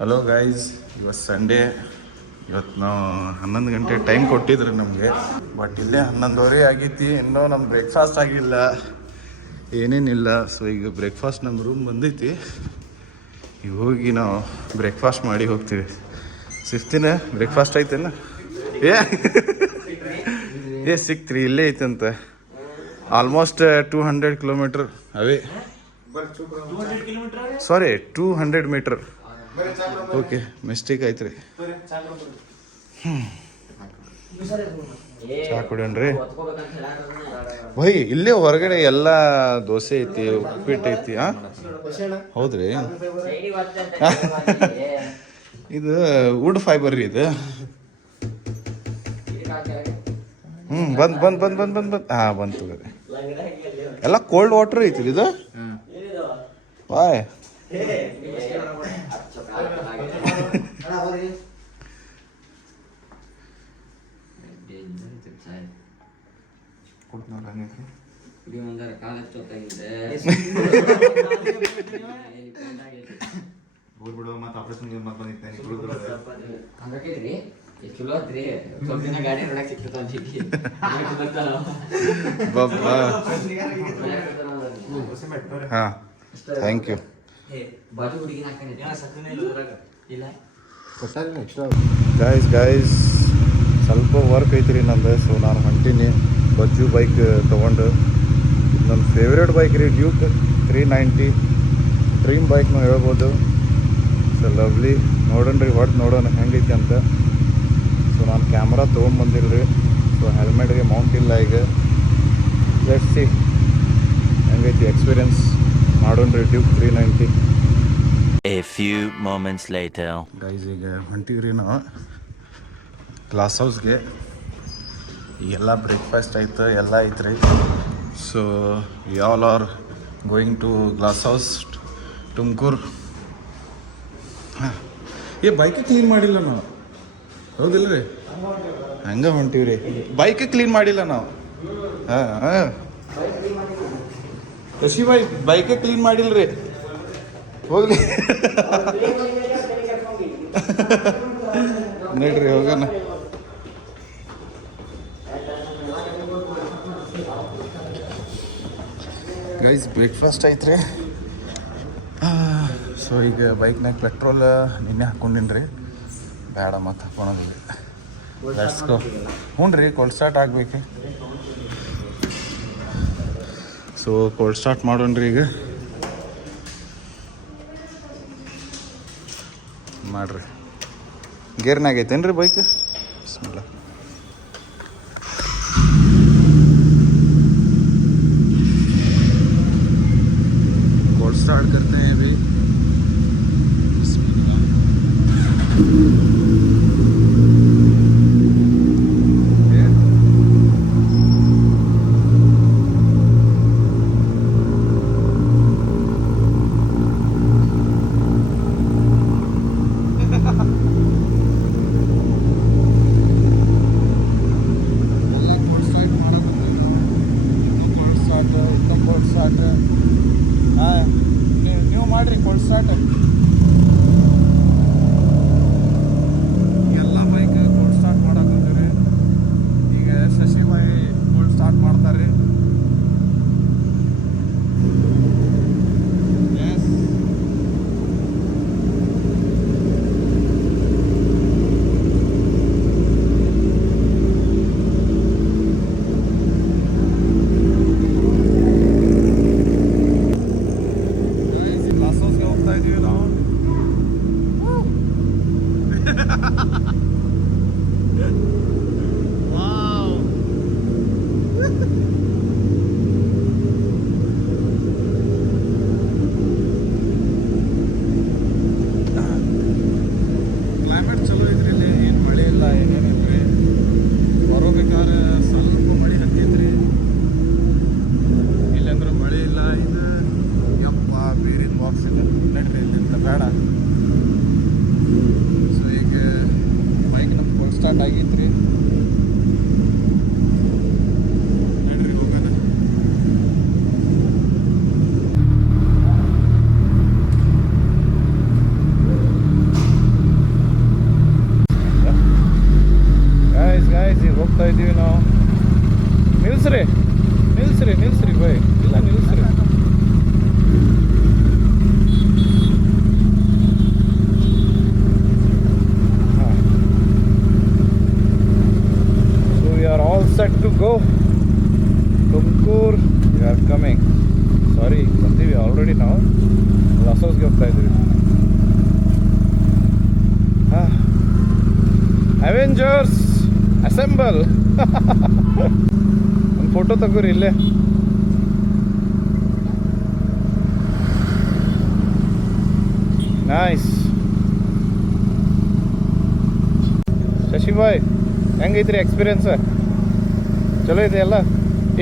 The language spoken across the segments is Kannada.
ಹಲೋ ಗೈಸ್, ಇವತ್ತು ಸಂಡೇ. ಇವತ್ತು ನಾವು 11 ಗಂಟೆ ಟೈಮ್ ಕೊಟ್ಟಿದ್ರು ನಮಗೆ. ಬಟ್ ಇಲ್ಲೇ 11:30 ಆಗೈತಿ. ಇನ್ನೂ ನಮ್ಮ ಬ್ರೇಕ್ಫಾಸ್ಟ್ ಆಗಿಲ್ಲ, ಏನೇನಿಲ್ಲ. ಸೊ ಈಗ ಬ್ರೇಕ್ಫಾಸ್ಟ್ ನಮ್ಮ ರೂಮ್ ಬಂದೈತಿ. ಈಗ ಹೋಗಿ ನಾವು ಬ್ರೇಕ್ಫಾಸ್ಟ್ ಮಾಡಿ ಹೋಗ್ತೀವಿ. ಸಿಕ್ತಿನ ಬ್ರೇಕ್ಫಾಸ್ಟ್ ಐತೇನ? ಸಿಕ್ತ್ರಿ, ಇಲ್ಲೇ ಐತಂತ. ಆಲ್ಮೋಸ್ಟ್ 200 ಕಿಲೋಮೀಟ್ರ್ ಅವೇ. ಸಾರಿ, 200 ಮೀಟ್ರ್. ಓಕೆ, ಮಿಸ್ಟೇಕ್ ಆಯ್ತು ರೀ. ಚಹಾ ಕುಡಿಯೋಣ್ರಿ ಭಯ್. ಇಲ್ಲೇ ಹೊರಗಡೆ ಎಲ್ಲ ದೋಸೆ ಐತಿ, ಉಪ್ಪಿಟ್ಟು ಐತಿ. ಹೌದ್ರಿ, ಇದು ವುಡ್ ಫೈಬರ್ ರೀ ಇದು. ಬಂದ್ ಬಂತು ರೀ. ಎಲ್ಲ ಕೋಲ್ಡ್ ವಾಟರ್ ಐತಿ ಇದು. ಬಾಯ್ ಹಾ, ಥ್ಯಾಂಕ್ ಯು. ಗೈಸ್ ಸ್ವಲ್ಪ ವರ್ಕ್ ಐತ್ರಿ ನಂದು. ಸೊ ನಾನು ಹೊಂಟೀನಿ ಬಜ್ಜು ಬೈಕ್ ತೊಗೊಂಡು. ನನ್ನ ಫೇವ್ರೇಟ್ ಬೈಕ್ ರೀ, ಡ್ಯೂಕ್ 390 ಡ್ರೀಮ್ ಬೈಕ್ನು ಹೇಳ್ಬೋದು. So lovely. ನೋಡೋಣ್ರಿ, ಹೊಡೆದು ನೋಡೋಣ ಹೆಂಗೈತಿ ಅಂತ. ಸೊ ನಾನು ಕ್ಯಾಮ್ರಾ ತೊಗೊಂಬಂದಿಲ್ಲ ರೀ. ಸೊ ಹೆಲ್ಮೆಟ್ಗೆ ಮೌಂಟ್ ಇಲ್ಲ ಈಗ. ಲೆಟ್ಸ್ ಸಿ ಹೆಂಗೈತಿ ಎಕ್ಸ್ಪೀರಿಯನ್ಸ್. ಮಾಡೋಣ್ರಿ Duke 390. A few moments later. Guys ಈಗ ಹೊಂಟಿವ್ರಿ ನಾವು ಗ್ಲಾಸ್ ಹೌಸ್ಗೆ. ಈಗೆಲ್ಲ ಬ್ರೇಕ್ಫಾಸ್ಟ್ ಆಯ್ತು, ಎಲ್ಲ ಐತ್ರಿ. So all are going to glass house, Tumakuru. ಹಾಂ, ಬೈಕೆ ಕ್ಲೀನ್ ಮಾಡಿಲ್ಲ ನಾವು, ಹೌದಿಲ್ಲ ರೀ? ಹಂಗೆ ಹೊಂಟಿವ್ರಿ. ಬೈಕೆ ಕ್ಲೀನ್ ಮಾಡಿಲ್ಲ ನಾವು. ಹಾಂ, ಕಶಿ ಬೈಕೆ ಕ್ಲೀನ್ ಮಾಡಿಲ್ಲ ರೀ. ಹೋಗ್ಲಿ ನೋಡ್ರಿ, ಹೋಗೋಣ. ಗೈಸ್ ಬ್ರೇಕ್ಫಾಸ್ಟ್ ಐತ್ರಿ. ಸೊ ಈಗ ಬೈಕ್ನಾಗ ಪೆಟ್ರೋಲ್ ನಿನ್ನೆ ಹಾಕ್ಕೊಂಡಿನಿ ರೀ. ಬೇಡ ಮತ್ತೆ ಹಾಕ್ಕೊಳೋದಿಲ್ಲ. Let's go. ಹ್ಞೂ ರೀ, ಕೋಲ್ಡ್ ಸ್ಟಾರ್ಟ್ ಆಗ್ಬೇಕು. ಸೊ ಕೋಲ್ಡ್ ಸ್ಟಾರ್ಟ್ ಮಾಡೋಣ್ರಿ ಈಗ. ಮಾಡ್ರಿ. ಗೇರ್ನಾಗ ಐತೇನು ರೀ ಬೈಕ್? ಬಿಸ್ಮಿಲ್ಲಾ. कोल्ड स्टार्ट करते हैं अभी. ನೀವು ಮಾಡಿರಿ ಕೋಲ್ಡ್ ಸ್ಟಾರ್ಟ್. ಎಲ್ಲ ಬೈಕ್ ಕೋಲ್ಡ್ ಸ್ಟಾರ್ಟ್ ಮಾಡಾಕತ್ತೀವಿ. ಈಗ ಶಶಿಭಾಯಿ ಕೋಲ್ಡ್ ಸ್ಟಾರ್ಟ್ ಮಾಡ್ತಾರೆ. ಎಸ್, ಕ್ಲೈಮೇಟ್ ಚಲೋ ಐತ್ರಿ ಇಲ್ಲಿ. ಏನು ಮಳೆ ಇಲ್ಲ, ಏನೇನಿಲ್ರಿ. ಬರೋಬೇಕಾದ್ರೆ ಸ್ವಲ್ಪ ಮಳೆ ಹತ್ತೈತ್ರಿ. ಇಲ್ಲಂದ್ರೆ ಮಳೆ ಇಲ್ಲ. ಇದು ಯಪ್ಪ ಬೇರಿನ ಬಾಕ್ಸ್ ಇದೆ. ನಡ್ರಿ ಇಲ್ಲಿಂದ ಬೇಡ. ಸೊ ಈಗ ಬೈಕ್ ನಮ್ಮ ಕೋಲ್ಡ್ ಸ್ಟಾರ್ಟ್ ಆಗೈತ್ರಿ. ನಡ್ರಿ ಹೋಗೋಣ. ನಿಲ್ಸ್ರಿ ನಿಲ್ಸ್ರಿ ಬೈ, ಇಲ್ಲ ನಿಲ್ಸ್ರಿ. So we are all set to go. Tumakuru, we are coming. ಸಾರಿ, ಬಂದೀವಿ ಆಲ್ರೆಡಿ ನಾವು. ಲಾಸೋಸ್ಗೆ ಹೋಗ್ತಾ ಇದ್ದೀವಿ. Avengers assemble. ಒಂದು ಫೋಟೋ ತಗೋರಿ ಇಲ್ಲೇ. ನೈಸ್. ಶಶಿಭಾಯ್ ಹೆಂಗೈತ್ರಿ ಎಕ್ಸ್ಪೀರಿಯನ್ಸ್? ಚಲೋ ಇದೆ ಅಲ್ಲ?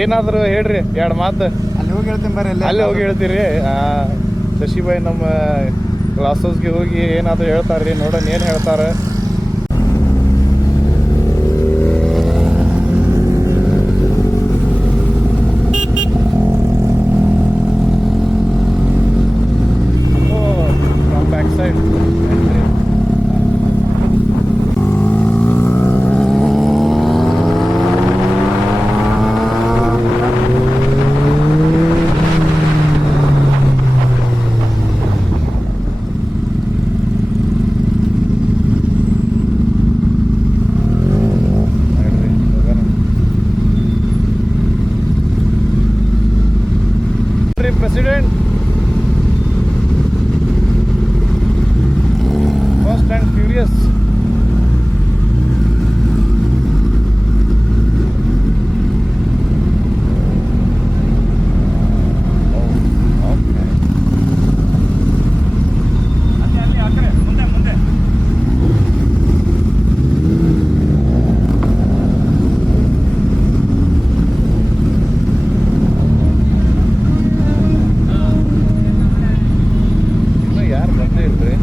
ಏನಾದರೂ ಹೇಳ್ರಿ ಎರಡು ಮಾತು. ಅಲ್ಲಿ ಹೋಗಿ ಹೇಳ್ತೀನಿ ಬರ್ರಿ. ಅಲ್ಲಿ ಹೋಗಿ ಹೇಳ್ತೀರಿ? ಶಶಿಭಾಯ್ ನಮ್ಮ ಕ್ಲಾಸಸ್ಗೆ ಹೋಗಿ ಏನಾದರೂ ಹೇಳ್ತಾರ್ರಿ, ನೋಡೋಣ ಏನು ಹೇಳ್ತಾರೆ. Back side President, Fast and Furious. Oh, okay. ಮುಂದೆ ಯಾರು ಬಂದೇ ಇಲ್ರಿ.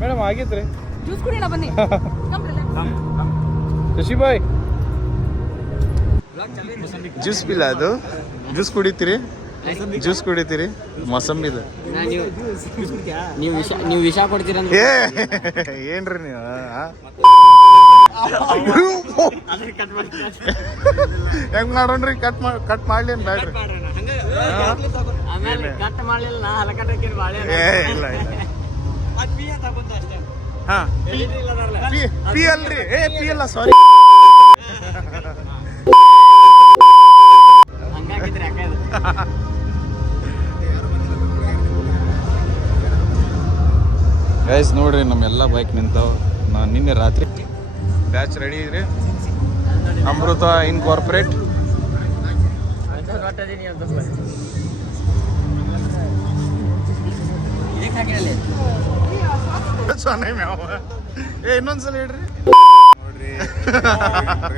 ಮೇಡಮ್ ಆಗೈತ್ರಿ. ಜ್ಯೂಸ್ ಕುಡಿಯೋಣ ಬನ್ನಿ. ಶಶಿಭಾಯ್ ಜ್ಯೂಸ್ ಪಿಲ್ಲ ಅದು ಜ್ಯೂಸ್ ಕುಡಿತೀರಿ? ಜ್ಯೂಸ್ ಕುಡಿತೀರಿ? ಮೊಸಂಬಿದು ನೀವು ವಿಷ ಕೊಡ್ತೀರ ಏನ್ರಿ ನೀವು? ಹೆಂಗ್ ಮಾಡೋಣ್ರಿ? ಕಟ್ ಮಾಡ್ಲಿ ಏನ್ ಬ್ಯಾಡ್ರಿ? ಕಟ್ ಮಾಡ್ಲಿಲ್ಲ ಏ ಇಲ್ಲ ಇಲ್ಲ ಹಾ ಪಿ ಅಲ್ರಿ ಪಿ ಅಲ್ಲ ಸಾರಿ. ಗೈಸ್ ನೋಡ್ರಿ ನಮ್ಮೆಲ್ಲ ಬೈಕ್ ನಿಂತಾವ. ನಾನು ನಿನ್ನೆ ರಾತ್ರಿ ಬ್ಯಾಚ್ ರೆಡಿ ಇದ್ರಿ. ಅಮೃತ ಇನ್ಕಾರ್ಪೊರೇಟ್ ಇನ್ನೊಂದ್ಸಲ ಹೇಳ್ರಿ. ನೋಡ್ರಿ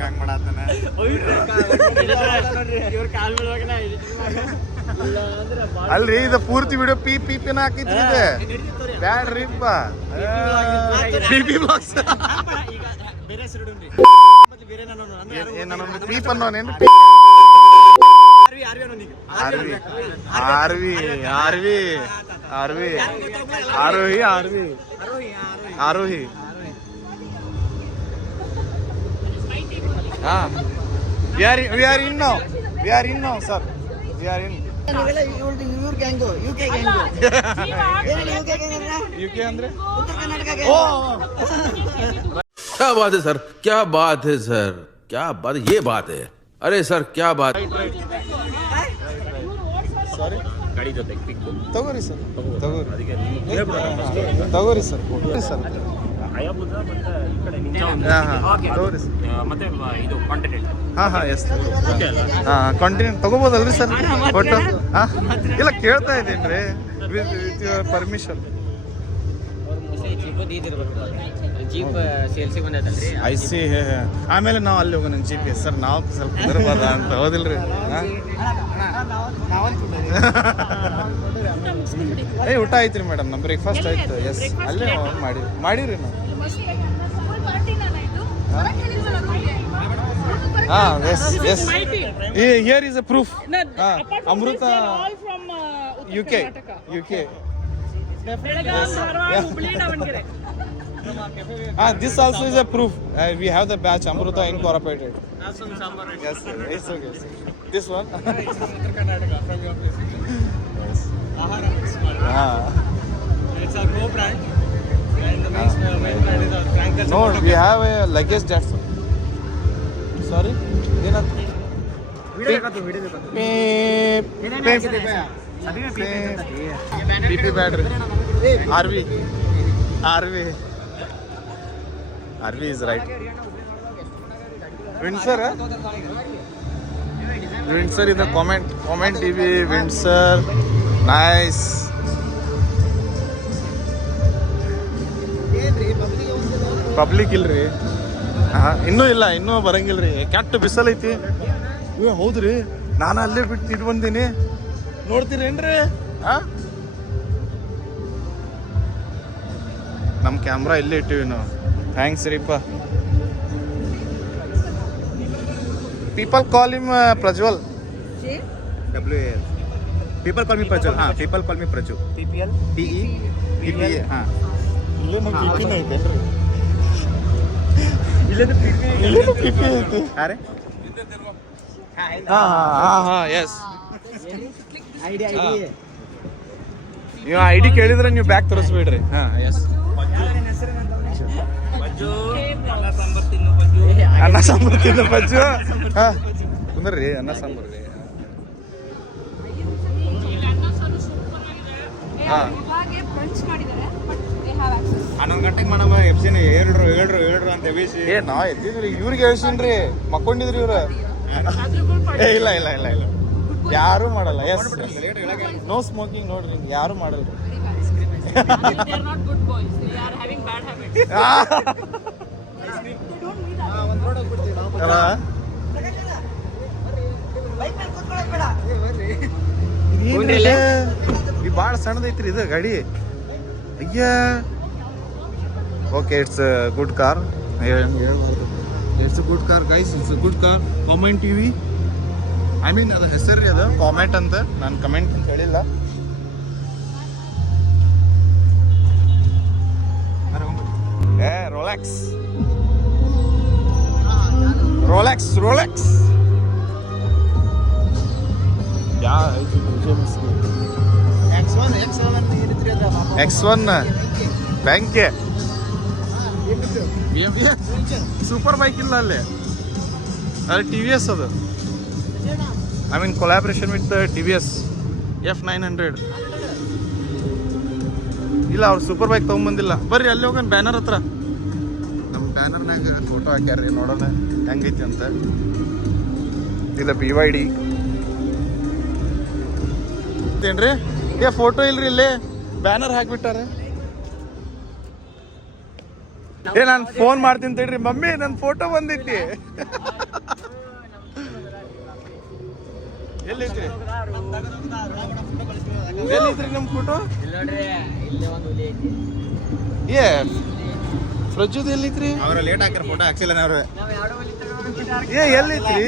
ಹಂಗ ಮಾಡತ್ತಾನ. ಅಲ್ರಿ ಇದು ಪೂರ್ತಿ ವಿಡಿಯೋ ಪಿನ ಹಾಕಿದ್ರಿ ಇದೆ ಬ್ಯಾಡ್ರಿಪ್ಪ. ಪಿ ಬ್ಲಾಗ್ಸ್ ಪೀಪ್ ಅನ್ನೋನೇನು ಆರ್ವಿ ಆರ್ವಿ ಆರ್ವಿ ಆರ್ವಿ ಆರೋಹಿ ಆರ್ವಿ ಆರೋಹಿ. ಹಾ we are in now sir we are in. UK ಅಂದ್ರೆ क्या बात है सर, क्या बात है सर, क्या बात, ये बात है. अरे सर क्या बात. ಸಾರಿ ತಗೋರಿ ಸರ್ ತಗೋರಿ ಸರ್ ಸರ್ ಹಾಂ ಎಸ್ ಕಾಂಟಿನೆಂಟ್ ತಗೋಬೋದಲ್ರಿ ಸರ್ ಫೋಟೋ? ಹಾಂ ಇಲ್ಲ ಕೇಳ್ತಾ ಇದ್ದೀನಿ ರೀ with your permission. I C ಆಮೇಲೆ ನಾವು ಅಲ್ಲಿ ಹೋಗೋಣ ಜಿ ಪಿ ಎಸ್ ಸರ್. ನಾವು ಸ್ವಲ್ಪ ಬರಬಾರ್ದ ಅಂತ ಹೌದಿಲ್ರಿ? ಊಟ ಆಯ್ತು ರೀ ಮೇಡಮ್, ನಮ್ಮ ಬ್ರೇಕ್ಫಾಸ್ಟ್ ಆಯ್ತು. ಎಸ್ ಅಲ್ಲೇ ಮಾಡಿರಿ ನಾವು. ಹಾಂ yes yes here is a proof. Amrita UK. This also is a proof. We have the batch Amruta Incorporated. Yes, sir. Yes, sir. Yes, sir. This one. It's a co-brand. And the main brand is our Crankers. No, we have a luggage that's. Sorry. PP battery. RV is right. Windsor in the comment TV. Windsor, nice. Public ಇಲ್ರಿ. ಇನ್ನೂ ಇಲ್ಲ, ಇನ್ನೂ ಬರಂಗಿಲ್ರಿ. ಕೆಟ್ಟ ಬಿಸಲೈತಿ. ಹೌದ್ರಿ, ನಾನು ಅಲ್ಲೇ ಬಿಟ್ಟು ಇಟ್ಟು ಬಂದೀನಿ. ನೋಡ್ತೀರೇನ್ರಿ? ನಮ್ಮ ಕ್ಯಾಮ್ರಾ ಇಲ್ಲೇ ಇಟ್ಟಿವಿ ನಾವು. ಥ್ಯಾಂಕ್ಸ್ ರೀಪ್ಪ. People call him Prajwal. WAL. People call me Praju. People call me Praju. PPL? PE. PPA. ಇಲ್ಲೇ ನಮ್ಮ ಪಿಪಿನ ಐತೇನ್ರಿ? ಇಲ್ಲೇನು ಪಿಪಿ ಐತಿ. ಅರೆ ಹಾಂ ಎಸ್. ಐಡಿ ನೀವು ಐಡಿ ಕೇಳಿದ್ರೆ ನೀವು ಬ್ಯಾಗ್ ತೋರಿಸ್ಬೇಡ್ರಿ. ಹಾಂ ಎಸ್. ಅನ್ನ ಸಾಂಬಾರು ತಿನ್ನು ಬಜ್ಜು. ಹಾಂ ಕುಂದ್ರಿ, ಅನ್ನ ಸಾಂಬಾರು ರೀ. ಹಾಂ 11 ಗಂಟೆಗೆ ಮಾಡಮ್ಮ. ಎಫ್ಸಿನ ಹೇಳ್ರು ಅಂತ ಎಬ್ಬಿಸಿ. ನಾ ಎದ್ದಿದ್ರಿ, ಇವ್ರಿಗೆ ಹೇಳ್ಸೀನ್ರಿ, ಮಕ್ಕೊಂಡಿದ್ರಿ ಇವ್ರು. ಇಲ್ಲ ಯಾರು ಮಾಡಲ್ಲ. Yes no smoking. ನೋಡ್ರಿ ಯಾರು ಮಾಡಲ್ರಿ. ಈ ಭಾಳ ಸಣ್ಣದೈತ್ರಿ ಇದು ಗಾಡಿ. ಅಯ್ಯ ಓಕೆ, ಇಟ್ಸ್ ಗುಡ್ ಕಾರ್. ಹೇಳ್ಬಾರ್ದು. It's good car guys, it's good car. Comment TV. I mean ಅದು ಹೆಸರು ರೀ, ಅದು ಕಾಮೆಂಟ್ ಅಂತ. ನಾನು ಕಮೆಂಟ್ ಅಂತ ಹೇಳಿಲ್ಲ. ರೋಲೆಕ್ಸ್ ರೋಲೆಕ್ಸ್ ರೋಲೆಕ್ಸ್ X1 ಬ್ಯಾಂಕೆ ಸೂಪರ್ ಬೈಕ್ ಇಲ್ಲ ಅಲ್ಲಿ, ಅಲ್ಲಿ ಟಿ ವಿ ಎಸ್ ಅದು. I mean collaboration with T V S F900. ಇಲ್ಲ ಅವ್ರು ಸೂಪರ್ ಬೈಕ್ ತೊಗೊಂಬಂದಿಲ್ಲ. ಬರ್ರಿ ಅಲ್ಲಿ ಹೋಗೋಣ ಬ್ಯಾನರ್ ಹತ್ರ. ನಮ್ಮ ಬ್ಯಾನರ್ನಾಗ ಫೋಟೋ ಹಾಕ್ಯಾರ್ರಿ, ನೋಡೋಣ ಹೆಂಗೈತಿ ಅಂತ. ಇಲ್ಲ BYD ಏನ್ರಿ? ಫೋಟೋ ಇಲ್ರಿ, ಇಲ್ಲಿ ಬ್ಯಾನರ್ ಹಾಕ್ಬಿಟ್ಟಾರೆ. ನಾನು ಫೋನ್ ಮಾಡ್ತೀನಿ ತಡ್ರಿ ಮಮ್ಮಿ, ನನ್ನ ಫೋಟೋ ಬಂದೈತಿ. ಎಲ್ಲೈತ್ರಿ ನಮ್ಮ ಫೋಟೋ? ಏ ಫ್ರಜ್ಜುದು ಎಲ್ಲೈತ್ರಿ? ಅವ್ರ ಲೇಟ್ ಹಾಕ್ಯಾರ ಫೋಟೋ ಹಾಕ್ಸಿಲ್ಲ ಅವ್ರು. ಎಲ್ಲೈತ್ರಿ?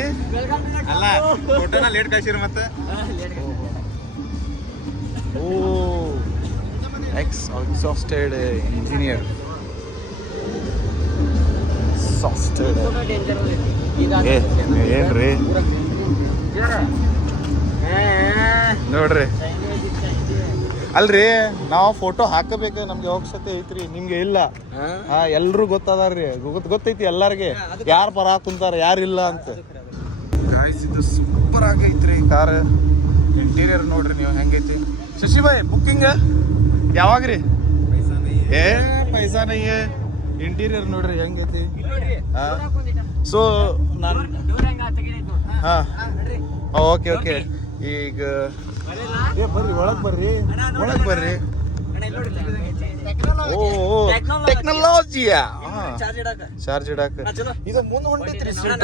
ಅಲ್ಲ ಫೋಟೋನ ಲೇಟ್ ಕಳ್ಸಿರ ಮತ್ತೆ. ಓ exhausted engineer. Exhausted. ಏನ್ರಿ ನೋಡ್ರಿ. ಅಲ್ರಿ ನಾವು ಫೋಟೋ ಹಾಕಬೇಕು, ನಮ್ಗೆ ಅವಶ್ಯಕತೆ ಐತ್ರಿ, ನಿಮ್ಗೆ ಇಲ್ಲ. ಎಲ್ರು ಗೊತ್ತದಾರ್ರಿ, ಗೊತ್ತೈತಿ ಎಲ್ಲಾರ್ಗೆ ಯಾರು ಬರ ಕುಂತಾರ ಯಾರಿಲ್ಲ ಅಂತ. ಇದು ಸೂಪರ್ ಆಗೈತ್ರಿ ಕಾರ್. ಇಂಟೀರಿಯರ್ ನೋಡ್ರಿ ನೀವು ಹೆಂಗೈತಿ. ಶಶಿಭಾಯ್ ಬುಕ್ಕಿಂಗ್ ಯಾವಾಗ್ರಿ? ಪೈಸಾ ನೈ. ಇಂಟೀರಿಯರ್ ನೋಡ್ರಿ ಹೆಂಗೈತಿ. ಸೊ ನಾನು ಓಕೆ ಈಗ ಬರ್ರಿ ಒಳಗ್ ಬರ್ರಿ. ಓ ಟೆಕ್ನಾಲಜಿಯಾ ಚಾರ್ಜ್ ಇಡಾಕ ಇದು ಮುಂದೆ ಹೊಂಟೈತ್ರಿ ಸೀಟ್.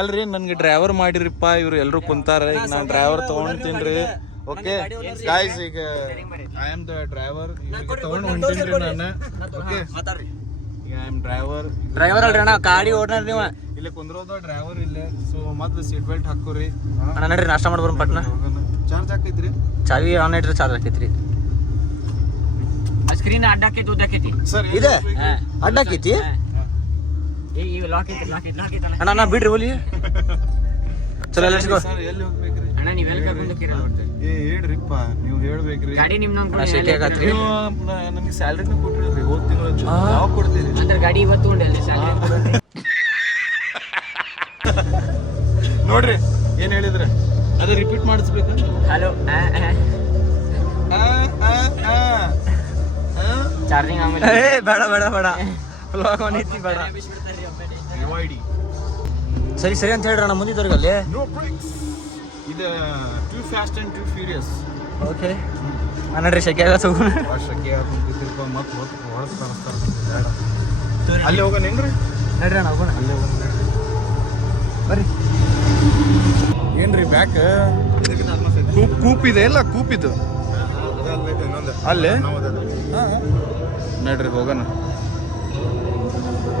ಅಲ್ರಿ ನನ್ಗೆ ಡ್ರೈವರ್ ಮಾಡಿರಿಪ್ಪ, ಇವ್ರು ಎಲ್ರು ಕುಂತಾರ. ಈಗ ನಾನು ಡ್ರೈವರ್ ತಗೊಂಡ್ತೀನ್ರಿ. ಓಕೆ ಗಾಯ್ಸ್, ಈಗ ಐ ಆಮ್ ದ ಡ್ರೈವರ್. ತಗೊಂಡು ಹೊಂಟೀನ್ರಿ ನಾನು. ಓಕೆ ಐ ಆಮ್ ಡ್ರೈವರ್ ಅಲ್ರಿ ಅಣ್ಣ, ಗಾಡಿ ಓಡ್ರಿ ನೀವು. ಇಲ್ಲಿ ಕುಂದ್ರೋದ ಡ್ರೈವರ್ ಇಲ್ಲೇ. ಸೊ ಮೊದ್ಲು ಸೀಟ್ ಬೆಲ್ಟ್ ಹಾಕೋರಿ. ಅಣ್ಣ ನಡ್ರಿ ನಾಷ್ಟ ಮಾಡ್ಬಾರ ಪಟ್ನ. ಚಾರ್ಜ್ ಹಾಕೈತ್ರಿ? ಚಾವಿ ಆನ್ ಇಟ್ರೆ ಚಾರ್ಜ್ ಹಾಕೈತ್ರಿ. ಸ್ಕ್ರೀನ್ ಅಡ್ಡ ಹಾಕೈತಿ, ಉದ್ದ ಹಾಕೈತಿ ಸರ್. ಇದೆ ಅಡ್ಡ ಹಾಕೈತಿ. ಅಣ್ಣ ನಾ ಬಿಡ್ರಿ ಹೋಲಿ. ಚಲೋ ಲೆಟ್ಸ್ ಗೋ. ಎಲ್ಲಿ ಹೋಗ್ಬೇಕ್ರಿ ಅಣ್ಣ ನೀವ್ ಎಲ್ಲಿ ಕರ್ಕೊಂಡು ಹೋಗ್ತೀರಾ? ಹೇಳ್ರಿಪ್ಪ, ನೀವು ಹೇಳ್ಬೇಕ್ರಿ. ಗಾಡಿ ನಿಮ್ ನಮಗೆ ಸ್ಯಾಲ್ರಿನೂ ಕೊಟ್ಟಿರಿ, ಹೋದ್ ತಿಂಗಳು ಯಾವಾಗ ಕೊಡ್ತೀರಿ? ಅಂದ್ರೆ ಗಾಡಿ ಇವತ್ತು ಅಲ್ಲಿ ಸ್ಯಾಲರಿ ನೋಡ್ರಿ ಏನ್ ಹೇಳಿದ್ರೆ ಅದೇ ರಿಪೀಟ್ ಮಾಡಿಸ್ಬೇಕು. ಹಲೋ ಚಾರ್ಜಿಂಗ್ ಆಮೇಲೆ ಬೇಡ ಸರಿ ಅಂತ ಹೇಳ್ರಿ ಅಣ್ಣ. ಮುಂದಿದ್ದವ್ರಿಗೆ ಅಲ್ಲಿ ಇದು two fast and two furious. Okay ನಡ್ರಿ ಶೆಕೆ ಆಗತ್ತೆ ಮತ್ತೆ ಹೊರತು ಕಾಣಿಸ್ತಾರೆ. ಅಲ್ಲಿ ಹೋಗೋಣೇನ್ರಿ? ನಡ್ರಿ ಅಣ್ಣ ಹೋಗೋಣ. ಅಲ್ಲೇ ಹೋಗೋಣ ಬರ್ರಿ. ಏನ್ರಿ ಬ್ಯಾಕ್ ಕೂಪ್ ಇದೆ ಇಲ್ಲ? ಕೂಪ್ ಇದು ಅಲ್ಲೇ ನಡ್ರಿ ಹೋಗೋಣ.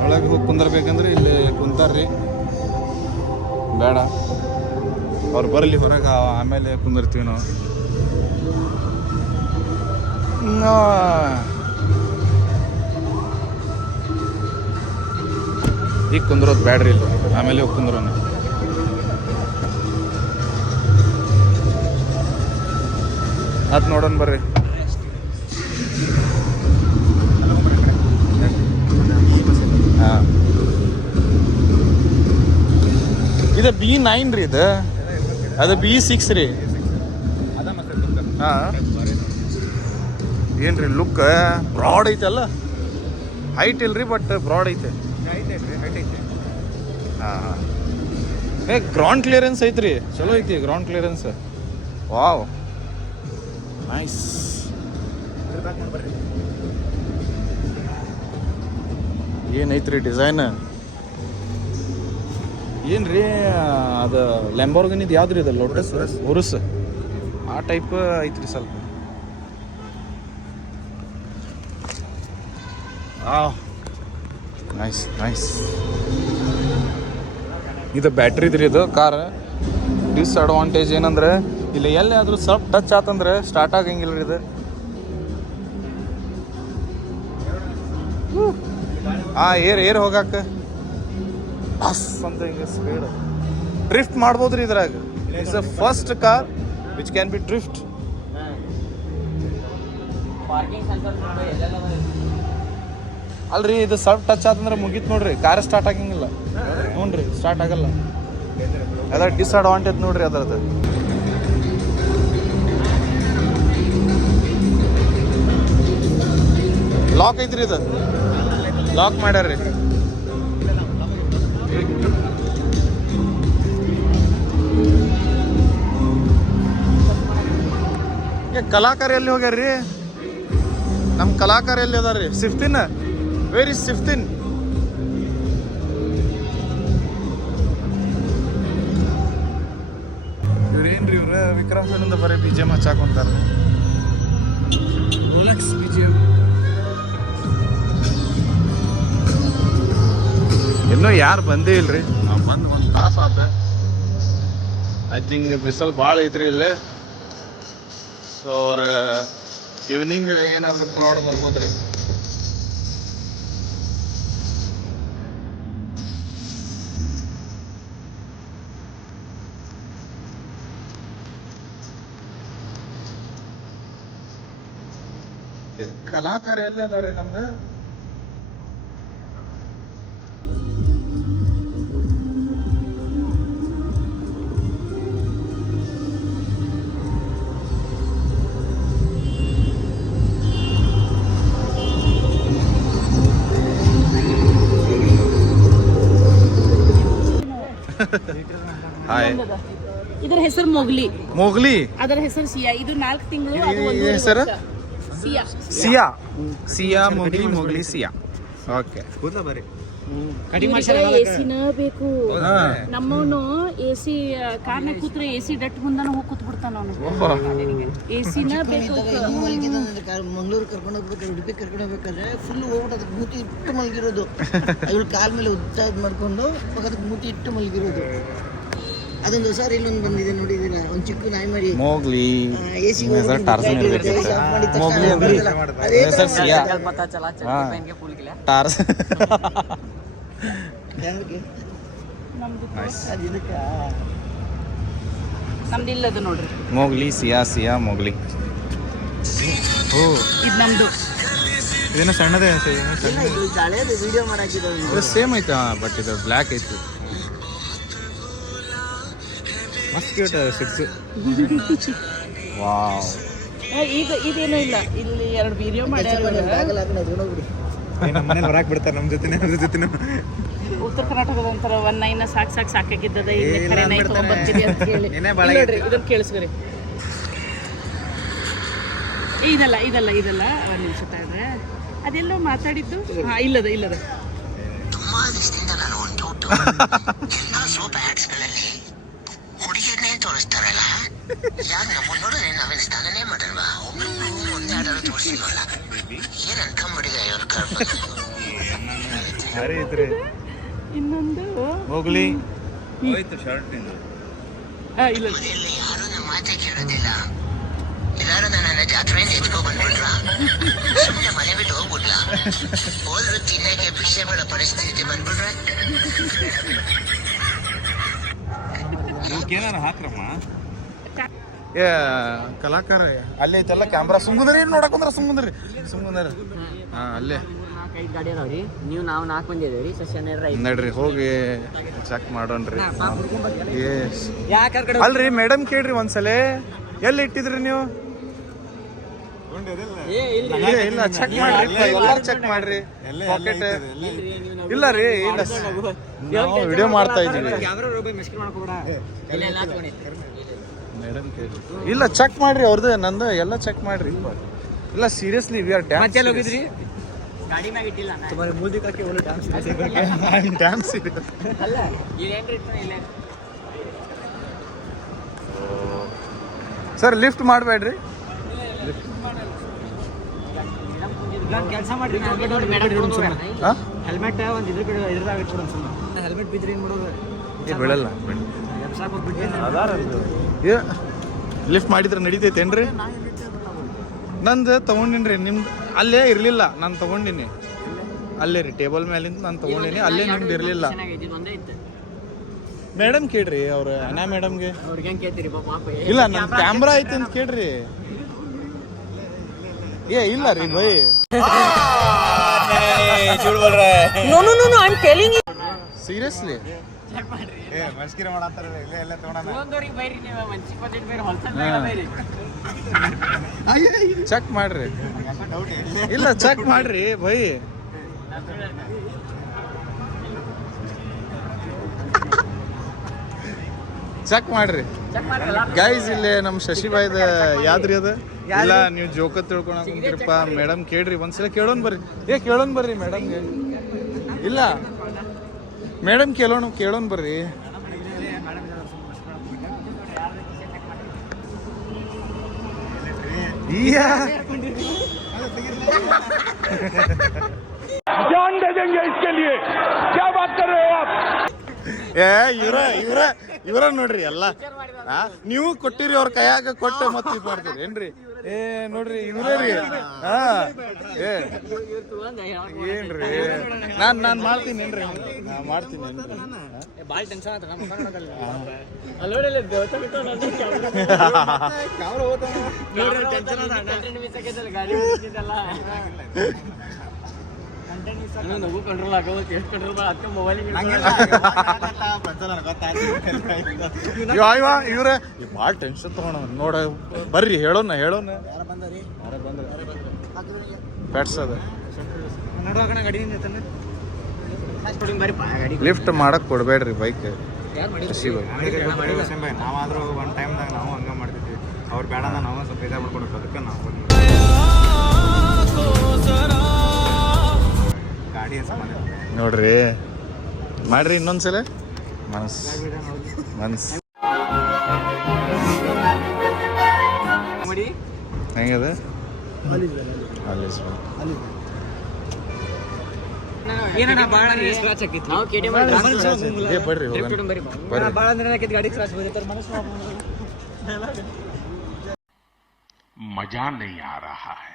ಒಳಗೆ ಹೋಗಿ ಕುಂದರ್ಬೇಕಂದ್ರೆ ಇಲ್ಲಿ ಕುಂತಾರ್ರಿ. ಬೇಡ ಅವ್ರು ಬರಲಿ ಹೊರಗೆ, ಆಮೇಲೆ ಕುಂದಿರ್ತೀವಿ ನಾವು. ಈಗ ಕುಂದ್ರೋದು ಬ್ಯಾಡ್ರಿ, ಇಲ್ಲ ಆಮೇಲೆ ಹೋಗಿ ಕುಂದ್ರೋಣ. ಅದು ನೋಡೋಣ ಬರ್ರಿ. ಹಾಂ ಇದು B9 ರೀ, ಇದು ಅದು B6 ರೀ. ಹಾಂ ಏನ್ರಿ ಲುಕ್ ಬ್ರಾಡ್ ಐತಲ್ಲ, ಹೈಟ್ ಇಲ್ರಿ ಬಟ್ ಬ್ರಾಡ್ ಐತೆ. ಹಾಂ ಗ್ರೌಂಡ್ ಕ್ಲಿಯರೆನ್ಸ್ ಐತ್ರಿ, ಚಲೋ ಐತಿ ಗ್ರೌಂಡ್ ಕ್ಲಿಯರೆನ್ಸ್. Wow nice. ಏನೈತ್ರಿ ಡಿಸೈನ್? ಏನ್ರಿ ಅದು ಲ್ಯಾಂಬೋರ್ಗಿನಿದು ಯಾವ್ದ್ರಿ ಇದು? ಲೋಟಸ್ ಉರುಸ್ ಆ ಟೈಪ್ ಐತ್ರಿ ಸ್ವಲ್ಪ. ನೈಸ್. ಇದು ಬ್ಯಾಟ್ರಿದ್ರಿ ಇದು ಕಾರ್. ಡಿಸ್ಅಡ್ವಾಂಟೇಜ್ ಏನಂದ್ರೆ ಇಲ್ಲಿ ಎಲ್ಲಾದ್ರೂ ಸ್ವಲ್ಪ ಟಚ್ ಆತಂದ್ರೆ ಸ್ಟಾರ್ಟ್ ಆಗಂಗಿಲ್ರಿ ಇದು. ಏರ್ ಹೋಗಾಕ ಬಸ್ ಅಂತ ಹಿಂಗೆ ಸ್ಪೀಡ್ ಡ್ರಿಫ್ಟ್ ಮಾಡ್ಬೋದ್ರಿ ಇದ್ರಾಗ. It's a first car which can be drift. ಅಲ್ರಿ ಇದು ಸ್ವಲ್ಪ ಟಚ್ ಆತಂದ್ರೆ ಮುಗೀತು ನೋಡ್ರಿ, ಕಾರ್ ಸ್ಟಾರ್ಟ್ ಆಗಂಗಿಲ್ಲ. ಹ್ಞೂ ರೀ, ಸ್ಟಾರ್ಟ್ ಆಗಲ್ಲ. ಅದ ಡಿಸ್ಅಡ್ವಾಂಟೇಜ್ ನೋಡ್ರಿ ಅದರದ್ದು. ಲಾಕ್ ಐತ್ರಿ ಇದು, ಲಾಕ್ ಮಾಡ್ಯಾರ್ರಿ. ಕಲಾಕಾರ ಎಲ್ಲಿ ಹೋಗ್ಯಾರ್ರಿ? ನಮ್ಮ ಕಲಾಕಾರ ಎಲ್ಲಿ ಅದಾರ್ರಿ? ಸಿಫ್ತಿನ್, ವೇರ್ ಇಸ್ ಸಿಫ್ತಿನ್? ಇವ್ರೇನ್ರಿ ಇವ್ರ ವಿಕ್ರಮನಿಂದ ಬರೀ ಬಿ ಜಿ ಎಮ್ ಹಚ್ಚಾಕೊಂತಾರ. Rolex B G M. ಇನ್ನೂ ಯಾರು ಬಂದೇ ಇಲ್ರಿ. ನಾವು ಬಂದು ಒಂದು ತಾಸು ಆತ. ಐ ಥಿಂಕ್ ಬಿಸಿಲು ಭಾಳ ಐತ್ರಿ ಇಲ್ಲಿ. ಸೊ ಅವ್ರ ಈವ್ನಿಂಗ್ ಏನಾದ್ರು ಕ್ರೌಡ್ ಬರ್ಬೋದ್ರಿ. ಕಲಾಕಾರ ಎಲ್ಲ ಅದಾವ್ರಿ ನಮ್ದು. ಹಾಯ್. ಇದರ ಹೆಸರು ಮೊಗ್ಲಿ. ಮೊಗ್ಲಿ. ಅದರ ಹೆಸರು ಸಿಯಾ. ಇದು 4 ತಿಂಗಳು. ಹೆಸರು ಸಿಯಾ. ಸಿಯಾ. ಸಿಯಾ ಮೊಗ್ಲಿ, ಮೊಗ್ಲಿ ಸಿಯಾ. ಓಕೆ. ಬರ್ರಿ. ಎಸಿನ ಬೇಕು. ನಮ್ಮವನು ಎಸಿ ಕಾರ್ನ ಕೂತ್ರೆ ಎಸಿ ಡಟ್ ಮುಂದಾನ ಹೋಗಿ ಕೂತ್ ಬಿಡ್ತಾನ ಅವನು. ಎಸಿನ ಬೇಕು. ಮಂಗಳೂರು ಕರ್ಕೊಂಡು ಹೋಗ್ಬೇಕಾದ್ರೆ, ಉಡುಪಿ ಕರ್ಕೊಂಡು ಹೋಗ್ಬೇಕಾದ್ರೆ ಫುಲ್ ಹೋಗ್ಬಿಟ್ಟು ಅದಕ್ಕೆ ಮೂತಿ ಇಟ್ಟು ಮಲಗಿರೋದು. ಇವಳು ಕಾಲ ಮೇಲೆ ಉತ್ಸಾಹ ಮಾಡ್ಕೊಂಡು ಅದಕ್ಕೆ ಮೂತಿ ಇಟ್ಟು ಮಲಗಿರೋದು. ಅದೊಂದು ಹೊಸ ಇಲ್ಲೊಂದು ಬಂದಿದೆ ನೋಡಿದ್ದೀರಾ? ಒಂದು ಚಿಕ್ಕ ನಾಯಿ ಮರಿ ಮೊಗ್ಲಿ. AC torsion ಇರ್ಬೇಕಿತ್ತು. ಮೊಗ್ಲಿ ಅಂದ್ರೆ ಹೆಸರು ಸಿಯಾ. ಟಾರ್ಸ್. ನಮ್ದು ಇಲ್ಲದು ನೋಡ್ರಿ. ಮೊಗ್ಲಿ, ಸಿಯಾ, ಸಿಯಾ, ಮೊಗ್ಲಿ. ಓ, ಇದು ನಮ್ದು. ಇದೇನೋ ಸಣ್ಣದೇ. ಹಳೇದು ವಿಡಿಯೋ ಮಾಡಾಕಿದ್ರು. ಇದು ಸೇಮ್ ಐತಾ, ಬಟ್ ಇದು ಬ್ಲ್ಯಾಕ್ ಐತಿ. ಮಸ್ತ್ ಕ್ಯೂಟ್. 6. ವಾವ್. ಈಗ ಇದೇನೂ ಇಲ್ಲ. ಇಲ್ಲಿ 2 ವಿಡಿಯೋ ಮಾಡ್ಯಾರ. ಹೊರಗೆ ಬಿಡ್ತಾರೆ ನಮ್ಮ ಜೊತೆ. ಉತ್ತರ ಕರ್ನಾಟಕದ ಒಂಥರ 19 ಸಾಕಾಗಿದ್ದದ. ಇಲ್ಲಿ ಖರೆ ನೈ ತಗೊಂಡ್ಬರ್ತೀವಿ ಅಂತ ಹೇಳಿ ನೋಡ್ರಿ. ಇದನ್ನ ಕೇಳಿಸ್ಕೊರಿ. ಇದಲ್ಲ ಇದಲ್ಲ ಇದಲ್ಲ. ಒಂದು ನಿಮಿಷ ತಾಳ್ರೆ. ಅದೆಲ್ಲೋ ಮಾತಾಡಿದ್ದು. ಹಾಂ, ಇಲ್ಲದ ತುಂಬಾ ದಿವಸದಿಂದ ನಾನು ಒಂದು ಡೌಟ್. ಎಲ್ಲ ಸೋಪ್ ಆ್ಯಡ್ಸ್ಗಳಲ್ಲಿ ಹುಡುಗಿಯನ್ನೇ ತೋರಿಸ್ತಾರಲ್ಲ, ಯಾರು ನಮ್ಮನ್ನು ನೋಡಿದ್ರೆ ನಾವೇನು ಸ್ನಾನನೇ ಮಾಡಲ್ವಾ? ಒಬ್ಬರು ಒಂದೇ ಆಡಲು ತೋರಿಸಿಲ್ವಲ್ಲ, ಏನು ಅನ್ಕೊಂಬಿಡಿದ ಇವ್ರ ಐತ್ರಿ. ಇನ್ನೊಂದು ಮೊಗ್ಲಿ. ಇಲ್ಲ. ಮನೆಯಲ್ಲಿ ಯಾರು ನಮ್ಮ ಮಾತೆ ಕೇಳೋದಿಲ್ಲ. ಎಲ್ಲಾರು ನನ್ನ ಜಾತ್ರೆಯಿಂದ ಎತ್ಕೊ ಬಂದ್ಬಿಟ್ರ, ಸುಮ್ಮನೆ ಮನೆ ಬಿಟ್ಟು ಹೋಗ್ಬಿಡ್ಲ, ಹೋದ್ರು ತಿನ್ನಕ್ಕೆ ಭಿಕ್ಷೆ ಬೇಡ ಪರಿಸ್ಥಿತಿ ಬಂದ್ಬಿಟ್ರೆ. ಹಾಕ್ರಮ್ಮ. ಕಲಾಕಾರ ಅಲ್ಲಿ ಐತಲ್ಲ ಕ್ಯಾಮ್ರಾ. ಸುಮ್ಮಂದ್ರಿ ನೋಡಕಂದ್ರ ಸುಮ್ಮಂದ್ರಿ. ಹಾಂ, ಅಲ್ಲೇ 4-5 ಗಾಡಿ ಅದಾವ್ರಿ. ನಾವು 4 ಮಂದಿ ಇದೇವ್ರಿ. ನಡ್ರಿ ಹೋಗಿ ಚೆಕ್ ಮಾಡೋಣ್ರಿ. ಅಲ್ರಿ ಮೇಡಮ್ ಕೇಳ್ರಿ ಒಂದ್ಸಲ, ಎಲ್ಲಿ ಇಟ್ಟಿದ್ರಿ ನೀವು? ಇಲ್ಲ, ಚೆಕ್ ಮಾಡ್ರಿ. ಎಲ್ಲಾರು ಚೆಕ್ ಮಾಡ್ರಿ. ಪಾಕೆಟ್ ಇಲ್ಲ ರೀ. ಇಲ್ಲ, ನಾವು ವಿಡಿಯೋ ಮಾಡ್ತಾ ಇದೀವಿ. ಮೇಡಮ್ ಕೇಳ್ರಿ. ಇಲ್ಲ, ಚೆಕ್ ಮಾಡ್ರಿ ಅವ್ರದ್ದು ನಂದು ಎಲ್ಲ ಚೆಕ್ ಮಾಡ್ರಿ. ಇಲ್ಲ, ಸೀರಿಯಸ್ಲಿ ವಿ ಆರ್ ಡ್ಯಾನ್ಸ್. ಹೋಗಿದ್ರಿ? ಗಾಡಿ ಮ್ಯಾಗ ಇಟ್ಟಿಲ್ಲ. ಡ್ಯಾನ್ಸ್ ಇದೆ. ಸರ್ ಲಿಫ್ಟ್ ಮಾಡಬೇಡ್ರಿ. ಕೆಲಸ ಮಾಡ್ರಿ. ಹೆಲ್ಮೆಟ್ ಒಂದು ಇದ್ರದಾಗ ಇಟ್ಬಿಡೋಣ. ಸುಮ್ಮನೆ ಹೆಲ್ಮೆಟ್ ಬಿದ್ರಿ ಏನು ಮಾಡೋದು? ಬೀಳಲ್ಲ. ಲಿಫ್ಟ್ ಮಾಡಿದ್ರೆ ನಡೀತೈತೇನ್ರಿ? ನಂದು ತಗೊಂಡಿನ್ರಿ. ನಿಮ್ದು ಅಲ್ಲೇ ಇರಲಿಲ್ಲ, ನಾನು ತಗೊಂಡಿನಿ. ಅಲ್ಲೇ ರೀ ಟೇಬಲ್ ಮೇಲಿಂದ ನಾನು ತಗೊಂಡಿನಿ. ಅಲ್ಲೇ ನಿಮ್ದು ಇರಲಿಲ್ಲ. ಮೇಡಮ್ ಕೇಳ್ರಿ, ಅವ್ರ ಅನಾ ಮೇಡಮ್ಗೆ. ಅವ್ರಿಗೆ ಹೆಂಗೆ ಕೇಳ್ತೀರಿ ಪಾಪ? ಇಲ್ಲ, ನನ್ನ ಕ್ಯಾಮ್ರಾ ಐತಿ ಅಂತ ಕೇಳ್ರಿ. ಏ ಇಲ್ಲ ರೀ ಬೈ झूठ बोल रहा है no no no I am telling seriously ಏ ಮಸ್ಕಿರ ಮಾಡತ್ತಾರ ಇಲ್ಲೇ ಎಲ್ಲ ತಗೊಳಣ ಚೆಕ್ ಮಾಡ್ರಿ ಇಲ್ಲ ಚೆಕ್ ಮಾಡ್ರಿ ಬೈ ಚೆಕ್ ಮಾಡ್ರಿ ಗೈಸ್ ಇಲ್ಲೇ ನಮ್ಮ ಶಶಿಬಾಯ್ದ ಯಾವ್ದ್ರಿ ಅದ ಇಲ್ಲ ನೀವು ಜೋಕ ತಿಳ್ಕೊಳಕ್ ಕುಂತಿರಪ್ಪ ಮೇಡಮ್ ಕೇಳ್ರಿ ಒಂದ್ಸಲ ಕೇಳೋನ್ ಬರ್ರಿ ಕೇಳೋನ್ ಬರ್ರಿ ಮೇಡಮ್ಗೆ ಇಲ್ಲ ಮೇಡಮ್ ಕೇಳೋನ್ ಬರ್ರಿ ಏ ಇವ್ರ ನೋಡ್ರಿ ಎಲ್ಲ ನೀವು ಕೊಟ್ಟಿರಿ ಅವ್ರ ಕೈಯಾಗ ಕೊಟ್ಟು ಮತ್ತೆ ಇದು ಮಾಡ್ತೀರಿ ಏನ್ರಿ ಏ ನೋಡ್ರಿ ಇವ್ರೇ ರೀ ಹಾ ಏನ್ರಿ ನಾನ್ ಮಾಡ್ತೀನಿ ಏನ್ರಿ ನಾ ಮಾಡ್ತೀನಿ ಏನ್ರಿ ಕಂಟ್ರೋಲ್ ಆಗೋದು ಎಷ್ಟು ಕಂಟ್ರೋಲ್ ಅದಕ್ಕೆ ಮೊಬೈಲ್ ಇವ್ರೆ ಭಾಳ ಟೆನ್ಷನ್ ತಗೋಣ ನೋಡ ಬರ್ರಿ ಹೇಳೋಣ ಪ್ಯಾಟ್ಸ್ ಅದ ಲಿಫ್ಟ್ ಮಾಡಕ್ ಕೊಡ್ಬೇಡ್ರಿ ಬೈಕ್ ನಾವಾದ್ರೂ ಒಂದು ಟೈಮ್ದಾಗ ನಾವು ಹಂಗ ಮಾಡ್ತಿದ್ವಿ ಅವ್ರು ಬೇಡ ನಾವು ಸ್ವಲ್ಪ ಇದಾಗ ಮಾಡ್ಕೊಂಡು ಅದಕ್ಕೆ ನಾವು ಗಾಡಿ ನೋಡ್ರಿ ಮಾಡ್ರಿ ಇನ್ನೊಂದ್ಸಲ ಮನ್ಸ್ ಹೆಂಗದ ಬರ್ರಿ मजा नहीं आ रहा है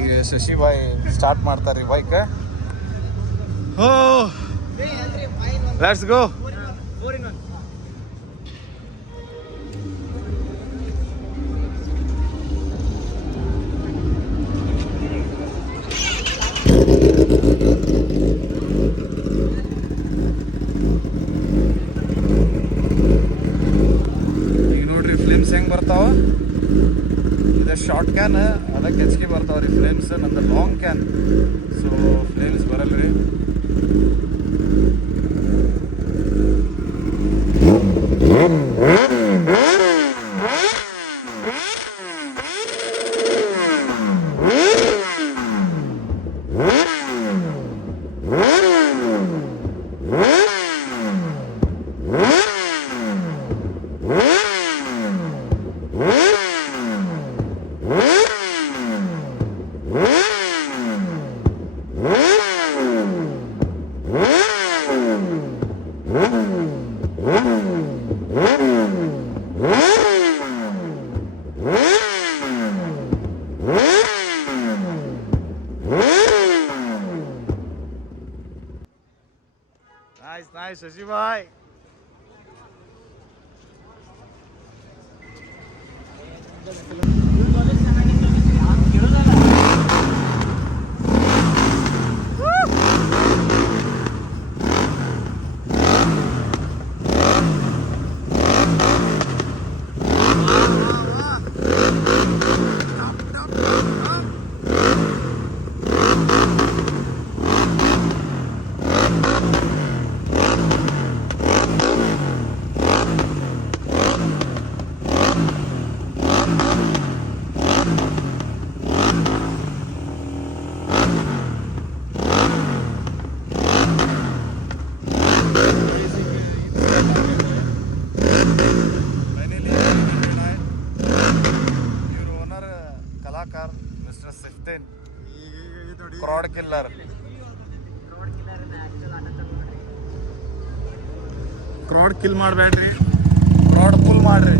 ಈಗ ಶಶಿಬಾಯಿ ಸ್ಟಾರ್ಟ್ ಮಾಡ್ತಾರ್ರಿ ಬೈಕ್ ಹೋ ಲೆಟ್ಸ್ ಗೋ ಈಗ ನೋಡ್ರಿ ಫಿಲ್ಮ್ಸ್ ಹೆಂಗ್ ಬರ್ತಾವ ಇದು ಶಾರ್ಟ್ ಕ್ಯಾನ್ ಅದಕ್ಕೆ ಹೆಚ್ಚಿಗೆ ಬರ್ತಾವ್ರಿ ಫ್ಲೇಮ್ಸ್ ನಂದು ಲಾಂಗ್ ಕ್ಯಾನ್ ಸೊ ಫ್ಲೇಮ್ಸ್ ಬರಲ್ರಿ Nice, Shashibai. ಕಲಾಕಾರ ಮಿಸ್ಟರ್ ಸಿಫ್ಟೀನ್ ಕ್ರಾಡ್ ಕಿಲ್ಲರ್. ಕ್ರಾಡ್ ಕಿಲ್ ಮಾಡಬೇಡ್ರಿ, ಕ್ರಾಡ್ ಪುಲ್ ಮಾಡ್ರಿ.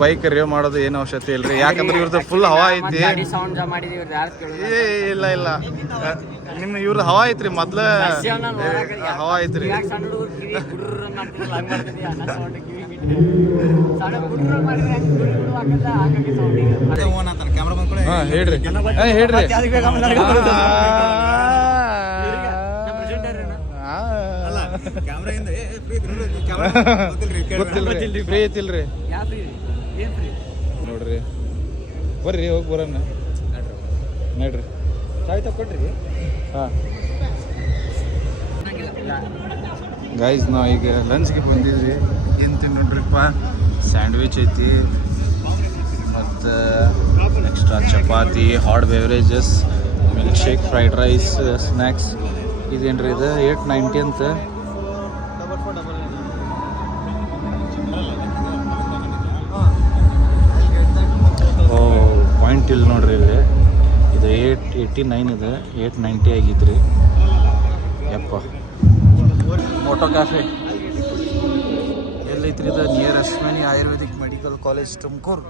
ಬೈಕ್ ರಿವ್ ಮಾಡೋದು ಏನು ಅವಶ್ಯಕತೆ ಇಲ್ರಿ, ಯಾಕಂದ್ರೆ ಇವ್ರದ್ದು ಫುಲ್ ಹವಾ ಐತಿ. ಏ ಇಲ್ಲ ಇಲ್ಲ, ನಿಮ್ ಇವ್ರದ್ದು ಹವಾ ಐತ್ರಿ, ಮೊದ್ಲ ಹವಾ ಐತ್ರಿ. ಹಾ ಹೇಳ್ರಿ, ಹೇಳ್ರಿ. ಗೊತ್ತಿಲ್ರಿ, ಫ್ರೀ ಐತಿಲ್ರಿ ನೋಡ್ರಿ. ಬರ್ರಿ ಹೋಗಿ ಬರೋಣ ನೋಡ್ರಿ. ಹಾಂ ಗೈಸ್, ನಾವು ಈಗ ಲಂಚ್ಗೆ ಬಂದಿದ್ವಿ. ಏನು ತಿನ್ನೋಡ್ರಿಪ್ಪ, ಸ್ಯಾಂಡ್ವಿಚ್ ಐತಿ ಮತ್ತು extra chapati, hot beverages, milk shake, fried rice, snacks. ಇದೇನ್ರಿ ಇದು 890 ಅಂತ. ಪಾಯಿಂಟ್ ಇಲ್ಲ ನೋಡ್ರಿ ಇಲ್ಲಿ. ಇದು 889 ಇದೆ, 890 ಆಗಿದ್ರಿ. ಯಪ್ಪ, ಮೋಟೋ ಕ್ಯಾಫೆ ಎಲ್ಲೈತ್ರಿ ಇದು? Near Ashwini Ayurvedic medical college, Tumakuru.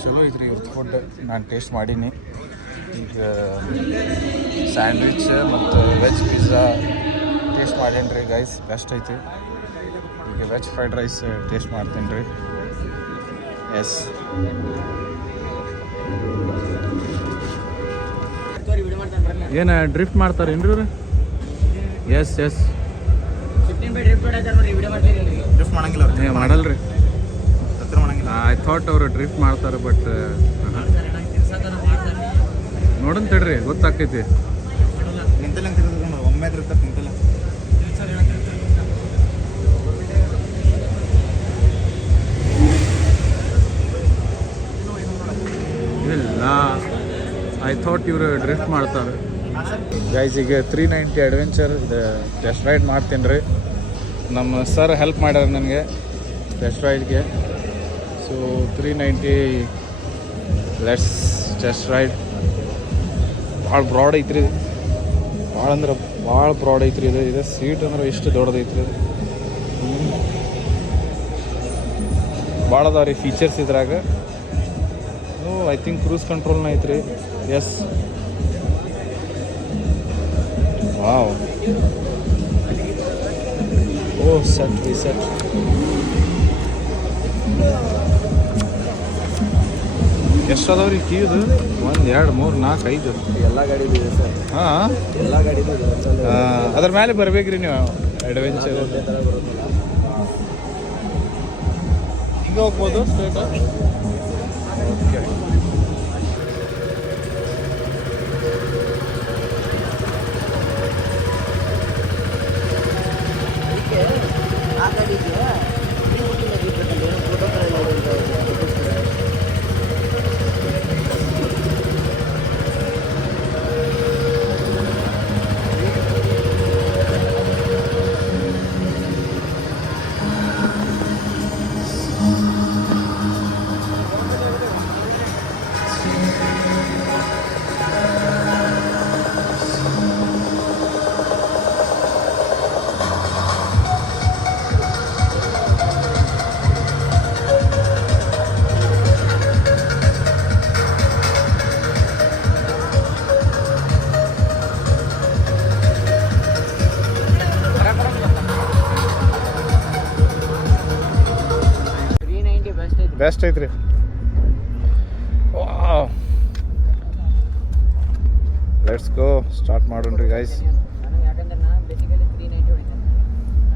ಚಲೋ ಐತ್ರಿ ಇವ್ರದ್ದು ಫುಡ್, ನಾನು ಟೇಸ್ಟ್ ಮಾಡೀನಿ. ಈಗ ಸ್ಯಾಂಡ್ವಿಚ್ ಮತ್ತು ವೆಜ್ ಪಿಜ್ಜಾ ಟೇಸ್ಟ್ ಮಾಡೇನಿ ರೀ ಗೈಸ್, ಬೆಸ್ಟ್ ಐತಿ. ಈಗ ವೆಜ್ ಫ್ರೈಡ್ ರೈಸ್ ಟೇಸ್ಟ್ ಮಾಡ್ತೀನಿ ರೀ. ಎಸ್, ಏನು ಡ್ರಿಫ್ಟ್ ಮಾಡ್ತಾರೇನ್ರಿ ಇವ್ರು? ಎಸ್ ಎಸ್, ಡ್ರಿಫ್ಟ್ ಮಾಡಂಗಿಲ್ಲ, ಮಾಡಲ್ರಿ. ಮಾಡಂಗಿಲ್ಲ. ಐ ಥಾಟ್ ಅವರು ಡ್ರಿಫ್ಟ್ ಮಾಡ್ತಾರೆ, ಬಟ್ ನೋಡೋಣ ತಡ್ರಿ, ಗೊತ್ತಾಕೈತಿ. ನಿಂತಲ್ಲ ಒಮ್ಮೆ ಇರ್ತಾರೆ, ನಿಂತಲ್ಲ. ಇಲ್ಲ, ಐ ಥಾಟ್ ಇವರು ಡ್ರಿಫ್ಟ್ ಮಾಡ್ತಾರೆ. ಗೈಸ್, ಈಗ 390 ಅಡ್ವೆಂಚರ್ ಇದು ಟೆಸ್ಟ್ ರೈಡ್ ಮಾಡ್ತೀನಿ ರೀ. ನಮ್ಮ ಸರ್ ಹೆಲ್ಪ್ ಮಾಡ್ಯಾರ ನನಗೆ ಟೆಸ್ಟ್ ರೈಡ್ಗೆ. So 390 let's test ride. ಭಾಳ ಬ್ರಾಡ್ ಐತ್ರಿ, ಭಾಳ ಅಂದ್ರೆ ಭಾಳ ಬ್ರಾಡ್ ಐತ್ರಿ ಇದು. ಇದು ಸೀಟ್ ಅಂದ್ರೆ ಎಷ್ಟು ದೊಡ್ಡದೈತ್ರಿ ಇದು. ಭಾಳ ಅದಾವ ರೀ ಫೀಚರ್ಸ್ ಇದ್ರಾಗ. ಐ ಥಿಂಕ್ ಕ್ರೂಸ್ ಕಂಟ್ರೋಲ್ನ ಐತ್ರಿ. Yes, wow. ಓ ಸೆಟ್ ರೀಸೆಟ್. ಎಷ್ಟು ಅದಾವ್ರಿ ಕೀ ಇದು? 1 2 3 4 5 ಎಲ್ಲ ಗಾಡಿ ಇದೆ ಸರ್. ಹಾಂ, ಎಲ್ಲ ಗಾಡಿ ಇದೆ. ಅದ್ರ ಮೇಲೆ ಬರ್ಬೇಕ್ರಿ ನೀವು ಅಡ್ವೆಂಚರ್. ಹಿಂಗೆ ಹೋಗ್ಬೋದು ಸ್ಟ್ರೇಟ್. ಓಕೆ, ಆ ಗಾಡಿಗೆ ಬೆಸ್ಟ್ ಐತ್ರಿ. ವಾವ್, ಲೆಟ್ಸ್ ಗೋ, ಸ್ಟಾರ್ಟ್ ಮಾಡೋಣ್ರಿ guys.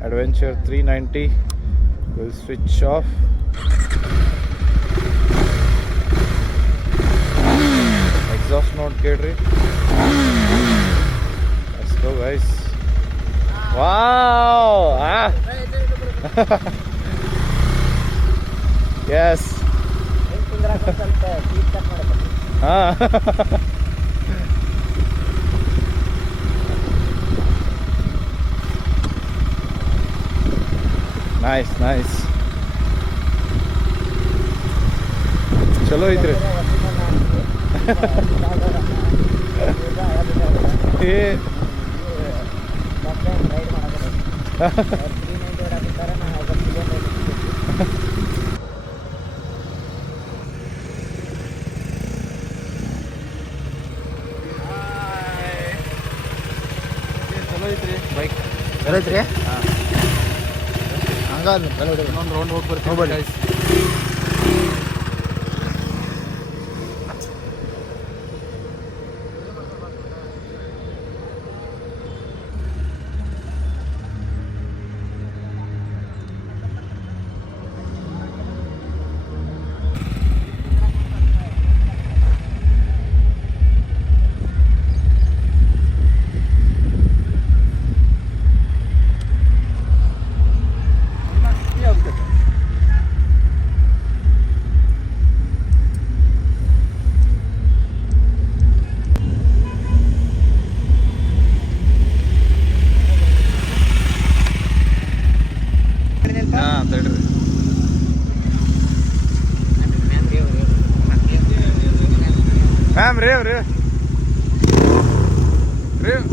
Adventure 390 will switch off. Exhaust note ಕೇಳ್ರಿ. Go guys. Wow! Ah! Yes. Ah. Nice, nice. ಚಲೋ ಐತ್ರಿ. ಏ ಚಲೋ ಐತ್ರಿ ಬೈಕ್. ಚಲೋ ಐತ್ರಿ. ಹಂಗ ಇನ್ನೊಂದು ರೌಂಡ್ ಹೋಗಿ ಬರ್ತೀವಿ guys. ತಡ್ರಿ. Ma'am rave rave rave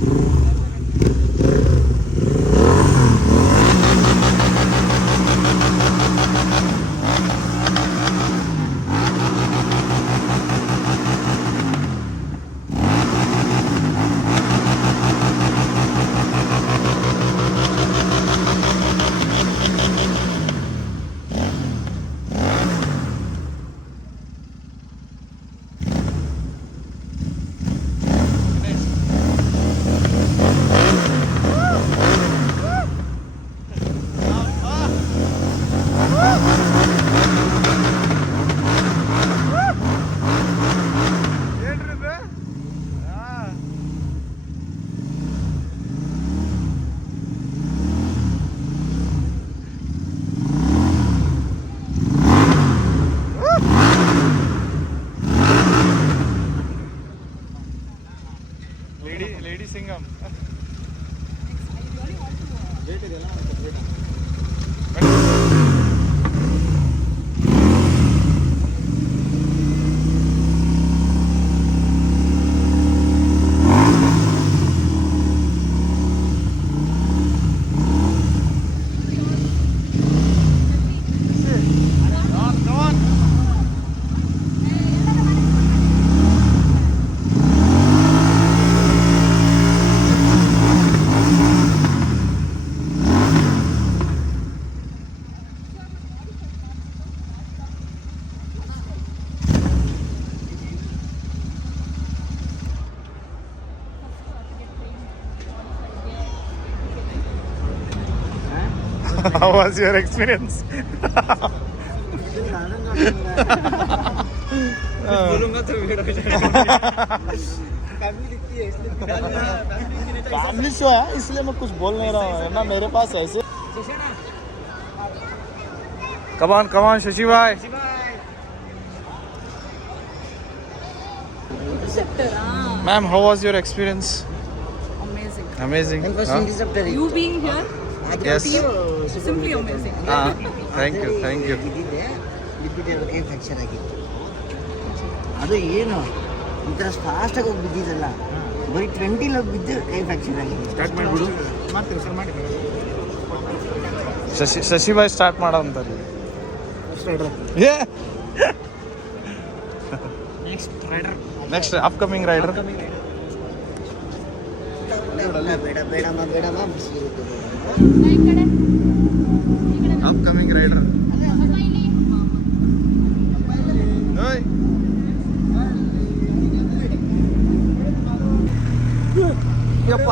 lady Singam. How was your experience? बोलूंगा तो वीडियो फैमिली शो है इसलिए मैं कुछ बोल नहीं रहा हूँ ना. मेरे पास ऐसे कमान शशि भाई. Ma'am, how was your experience? Amazing. Amazing. Huh? You being here, Yes. simply amazing. Thank you. ಇದಿದೆ ಲಿಪಿಡ್ ಕೈ ಫ್ರಾಕ್ಚರ್ ಆಗಿತ್ತು. ಅದು ಏನು ಈ ಥರ ಫಾಸ್ಟಾಗಿ ಹೋಗಿ ಬಿದ್ದಿದ್ದಲ್ಲ, ಬರೀ 20 ಹೋಗಿ ಬಿದ್ದು ಕೈ ಫ್ರಾಕ್ಚರ್ ಆಗಿದೆ. ಸ್ಟಾರ್ಟ್ ಮಾಡಿಬಿಡು. ಮಾಡ್ತೀವಿ ಸರ್, ಮಾಡಿ. ಶಶಿ ಭಾಯ್ ಸ್ಟಾರ್ಟ್ ಮಾಡೋ ಅಂತಾರೆ. Next upcoming rider. ಬೇಡಮ್ಮ ಬಿಸಿ ಇರುತ್ತೆ. Upcoming rider. ಯಪ್ಪ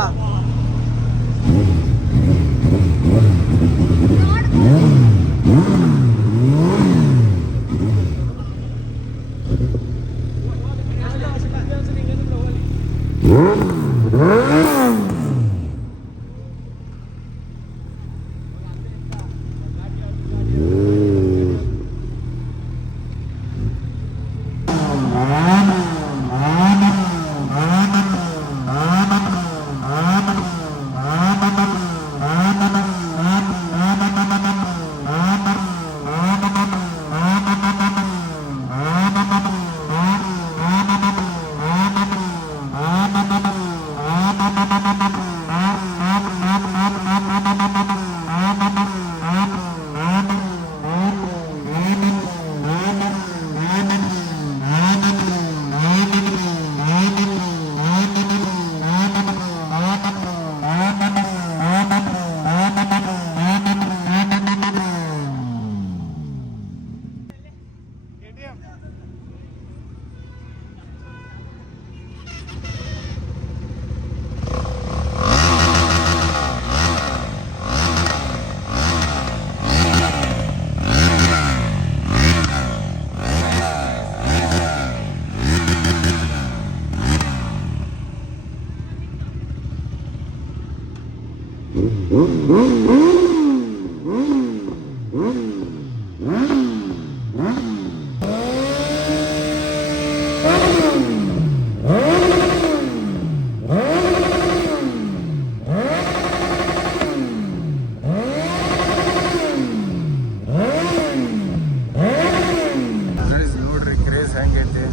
ನೋಡ್ರಿ ಕ್ರೇಜ್ ಹೆಂಗೈತಿ.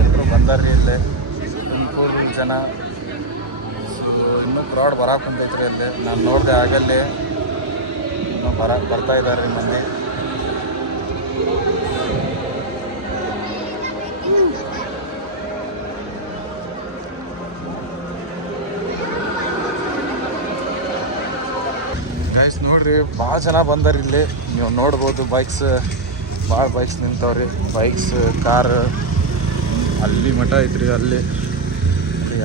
ಎಲ್ಲರೂ ಬಂದಾರ್ರಿ ಇಲ್ಲೇ ತುಮಕೂರು ಜನ. ಸೊ ಇನ್ನೂ ಕ್ರೌಡ್ ಬರಾಕ್ ಕುಂತೈತ್ರಿ ಅಲ್ಲಿ. ನಾನು ನೋಡಿದೆ ಆಗಲ್ಲೇ ಇನ್ನೂ ಬರ್ತಾ ಇದ್ದಾರೆ ರೀ ಮೊನ್ನೆ. ಗೈಸ್ ನೋಡ್ರಿ ಭಾಳ ಜನ ಬಂದಾರ ಇಲ್ಲಿ. ನೀವು ನೋಡ್ಬೋದು ಬೈಕ್ಸ್, ಭಾಳ ಬೈಕ್ಸ್ ನಿಂತವ್ರಿ. ಬೈಕ್ಸ್, ಕಾರ್ ಅಲ್ಲಿ ಮಠ ಐತ್ರಿ, ಅಲ್ಲಿ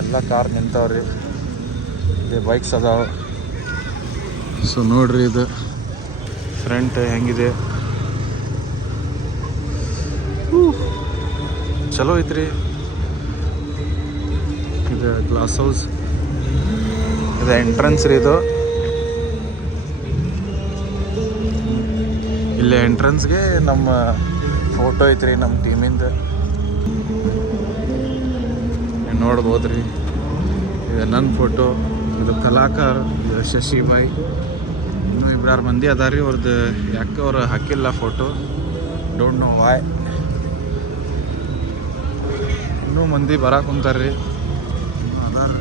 ಎಲ್ಲ ಕಾರ್ ನಿಂತವ್ರಿ. ಇಲ್ಲಿ ಬೈಕ್ಸ್ ಅದಾವ. ಸೊ ನೋಡ್ರಿ ಇದು ಫ್ರಂಟ್ ಹೆಂಗಿದೆ, ಚಲೋ ಐತ್ರಿ. ಇದು ಗ್ಲಾಸ್ ಹೌಸ್, ಇದು ಎಂಟ್ರೆನ್ಸ್ ರೀ. ಇದು ಇಲ್ಲೇ ಎಂಟ್ರೆನ್ಸ್ಗೆ ನಮ್ಮ ಫೋಟೋ ಐತ್ರಿ, ನಮ್ಮ ಟೀಮಿಂದ. ನೀವು ನೋಡ್ಬೋದ್ರಿ, ಇದು ನನ್ನ ಫೋಟೋ. ಇದು ಕಲಾಕಾರ, ಇದು ಶಶಿಭಾಯ್. ಇನ್ನೂ 2 ಮಂದಿ ಅದಾರಿ. ಅವ್ರದ್ದು ಯಾಕೆ ಅವ್ರು ಹಾಕಿಲ್ಲ ಫೋಟೋ, ಡೋಂಟ್ ನೋ ವಾಯ್. ಇನ್ನೂ ಮಂದಿ ಬರಾಕ್ ಕುಂತಾರ್ರಿ, ಅದಾರ.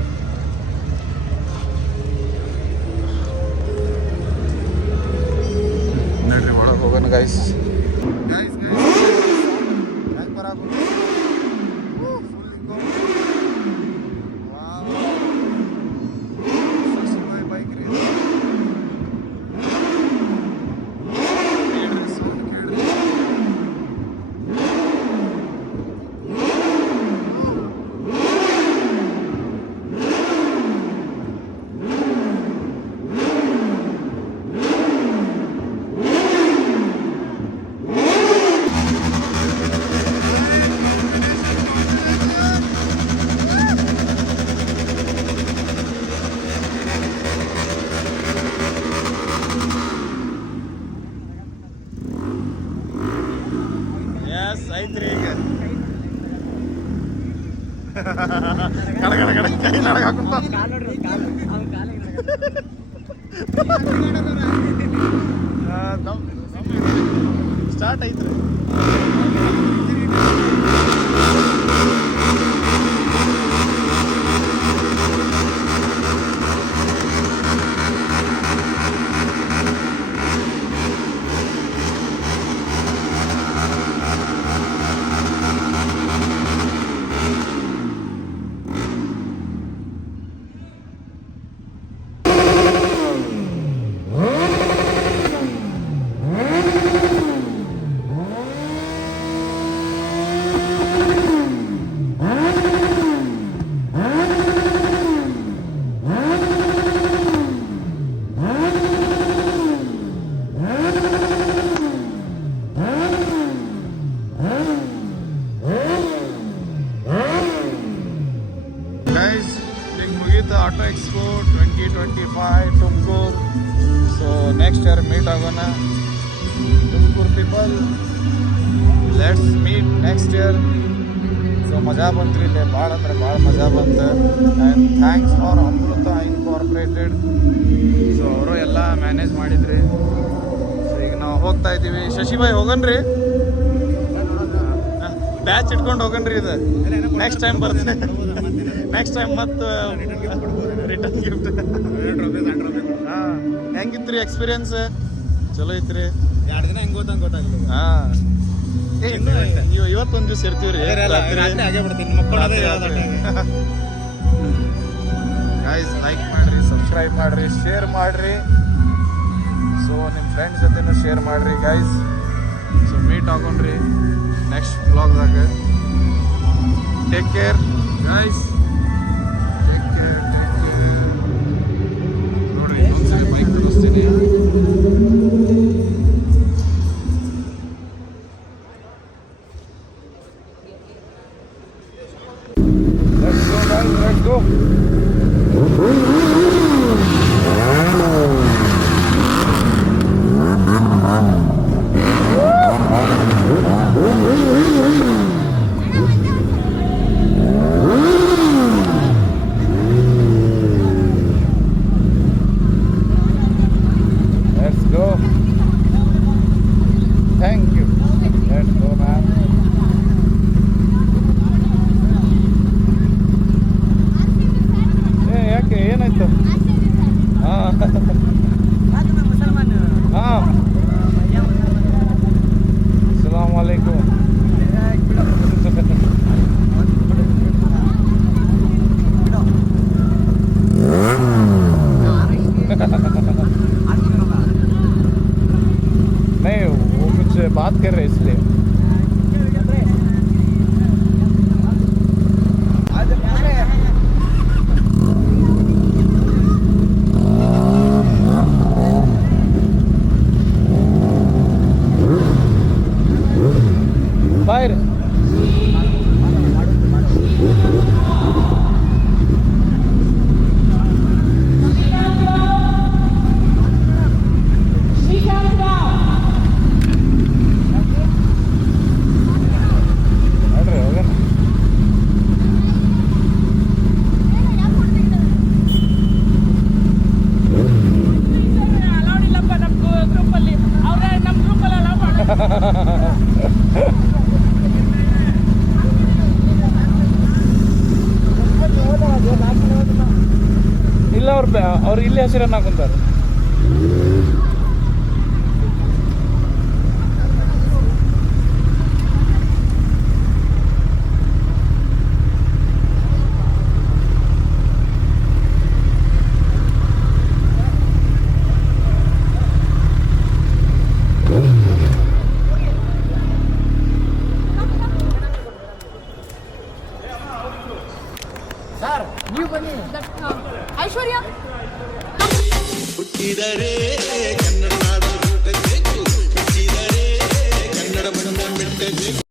ನೋಡ್ರಿ ಒಳಗೆ ಹೋಗೋಣ ಗೈಸ್. ಹೆಂಗೆ ಬರಾಕ ಬೈಕ್ ರೀ. ಐತ್ರಿ ಈಗ ಕೈ ನನಗೆ ಹಾಕುತ್ತ ಸ್ಟಾರ್ಟ್ ಐತ್ರಿ. Auto Expo 2025 Tumakuru. So next year meet ಆಗೋಣ Tumakuru people. Let's meet next year. So ಮಜಾ ಬಂತ್ರಿ ಇಲ್ಲಿ, ಭಾಳ ಅಂದ್ರೆ ಭಾಳ ಮಜಾ ಬಂತು. And thanks for Amrutha Incorporated. So ಅವರು ಎಲ್ಲ ಮ್ಯಾನೇಜ್ ಮಾಡಿದ್ರಿ. ಸೊ ಈಗ ನಾವು ಹೋಗ್ತಾ ಇದ್ದೀವಿ. ಶಶಿಭಾಯ್ ಹೋಗನ್ರಿ, ಬ್ಯಾಚ್ ಇಟ್ಕೊಂಡು ಹೋಗನ್ರಿ. ಇದು ನೆಕ್ಸ್ಟ್ ಟೈಮ್ ಬರ್ತದೆ. ನೆಕ್ಸ್ಟ್ ಟೈಮ್ ಮತ್ತು ರಿಟರ್ನ್ ಗಿಫ್ಟ್. ಹಾಂ, ಹೆಂಗಿತ್ತು ರೀ ಎಕ್ಸ್ಪೀರಿಯನ್ಸ್? ಚಲೋ ಐತ್ರಿ. 2 ದಿನ ಹೆಂಗೆ ಗೊತ್ತಾಗಲಿ. ಹಾಂ, ನೀವು ಇವತ್ತೊಂದು ದಿವಸ ಇರ್ತೀವಿ ರೀ. ಗೈಸ್ ಲೈಕ್ ಮಾಡಿರಿ, ಸಬ್ಸ್ಕ್ರೈಬ್ ಮಾಡಿರಿ, ಶೇರ್ ಮಾಡಿರಿ. ಸೊ ನಿಮ್ಮ ಫ್ರೆಂಡ್ಸ್ ಜೊತೆನೂ ಶೇರ್ ಮಾಡಿರಿ ಗೈಸ್. ಸೊ ಮೀಟ್ ಆಗೋಣ್ರಿ ನೆಕ್ಸ್ಟ್ ಬ್ಲಾಗ್ದಾಗ. Take care guys. ನೋಡ್ರಿ ಇನ್ನೊಂದ್ಸರಿ ಬೈಕ್ ಕಳಿಸ್ತೀನಿ. Let's go guys, let's go. ಇಲ್ಲ ಅವ್ರು ಇಲ್ಲಿ ಹಸಿರನ್ನ ಹಾಕೊಂತಾರೆ. ಐಶ್ವರ್ಯ ಹುಟ್ಟಿದರೆ ಕನ್ನಡ ನಾಡು ಹುಟ್ಟಬೇಕು, ಹುಟ್ಟಿದರೆ ಕನ್ನಡ ಬಣ್ಣ ಬಿಟ್ಟಬೇಕು.